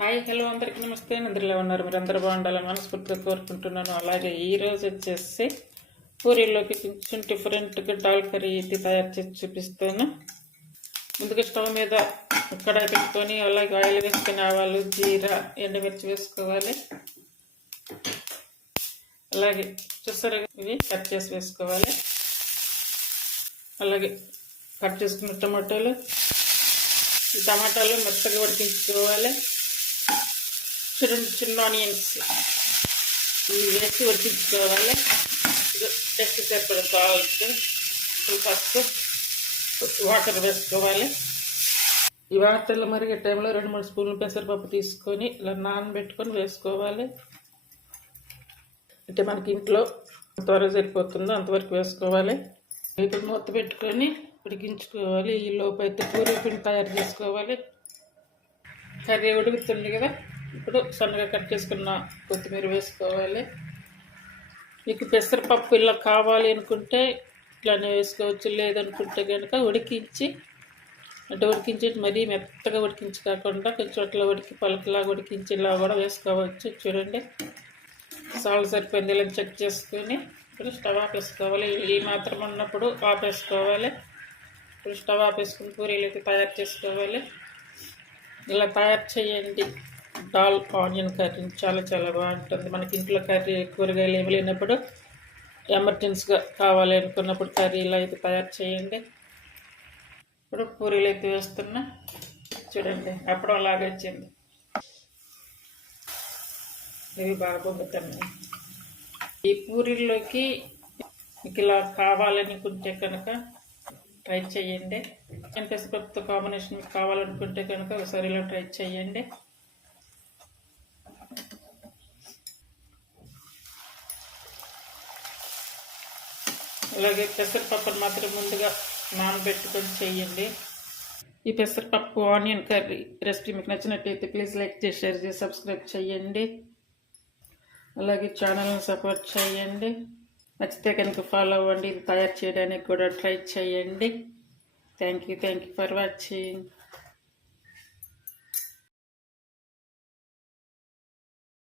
Hi hello అందరికీ నమస్తే. అందరిలో ఉన్నారు? మీరు అందరూ బాగుండాలని మనస్ఫూర్తిగా కోరుకుంటున్నాను. అలాగే ఈరోజు వచ్చేసి పూరీలోకి కొంచెం డిఫరెంట్గా దాల్ కర్రీ ఇది తయారు చేసి చూపిస్తాను. ముందుగా స్టవ్ మీద కడాయి పెట్టుకొని అలాగే ఆయిల్ వేసుకొని ఆవాలు జీరా ఎండమిర్చి వేసుకోవాలి. అలాగే చూసారు ఇవి? కట్ చేసి వేసుకోవాలి. అలాగే కట్ చేసుకున్న టమాటాలు. ఈ టమాటాలు మెత్తగా ఉడికించుకోవాలి. చూడండి చిన్న ఆనియన్స్. ఇవి వేసి ఉడికించుకోవాలి. టెస్ట్ పేపర్ కావచ్చు ఫస్ట్ వాటర్ వేసుకోవాలి. ఈ వాటర్లో మరిగే టైంలో రెండు మూడు స్పూన్లు పెసరపప్పు తీసుకొని ఇలా నానబెట్టుకొని వేసుకోవాలి. అంటే మనకి ఇంట్లో త్వరగా సరిపోతుందో అంతవరకు వేసుకోవాలి. ఇప్పుడు మూత పెట్టుకొని ఉడికించుకోవాలి. ఈ లోపు అయితే పూరి పిండి తయారు చేసుకోవాలి. కర్రీ ఉడుకుతుంది కదా? ఇప్పుడు సన్నగా కట్ చేసుకున్న కొత్తిమీర వేసుకోవాలి. మీకు పెసరపప్పు ఇలా కావాలి అనుకుంటే ఇట్లానే వేసుకోవచ్చు లేదనుకుంటే కనుక ఉడికించి అంటే ఉడికించి మరీ మెత్తగా ఉడికించి కాకుండా కొంచెం అట్లా ఉడికి పలుకులాగా ఉడికించి ఇలా కూడా వేసుకోవచ్చు. చూడండి సాల్ట్ సరిపోయింది. ఇలా చెక్ చేసుకొని ఇప్పుడు స్టవ్ ఆపేసుకోవాలి ఈ మాత్రం ఉన్నప్పుడు ఆపేసుకోవాలి ఇప్పుడు స్టవ్ ఆపేసుకుని పూరీలకి తయారు చేసుకోవాలి. ఇలా తయారు చేయండి. దాల్ ఆనియన్ కర్రీ చాలా చాలా బాగుంటుంది. మనకి ఇంట్లో కర్రీ కూరగాయలు ఏమి లేనప్పుడు ఎమర్జెన్సీగా కావాలి అనుకున్నప్పుడు కర్రీ ఇలా అయితే తయారు చేయండి. ఇప్పుడు పూరీలు అయితే వేస్తున్నా. చూడండి అప్పుడు అలాగే వచ్చింది. ఇవి బాగా పొంగుతున్నాయి ఈ పూరీల్లోకి మీకు ఇలా కావాలనుకుంటే కనుక ట్రై చేయండి. నేను పెసరపప్పుతో కాంబినేషన్ మీకు కావాలనుకుంటే కనుక ఒకసారి ఇలా ట్రై చేయండి. అలాగే పెసరపప్పును మాత్రం ముందుగా నానబెట్టుకొని చేయండి. ఈ పెసరపప్పు ఆనియన్ కర్రీ రెసిపీ మీకు నచ్చినట్లయితే ప్లీజ్ లైక్ చేసి షేర్ చేసి సబ్స్క్రైబ్ చేయండి. అలాగే ఛానల్ని సపోర్ట్ చేయండి. నచ్చితే కనుక ఫాలో అవ్వండి. ఇది తయారు చేయడానికి కూడా ట్రై చేయండి. Thank you thank you for watching.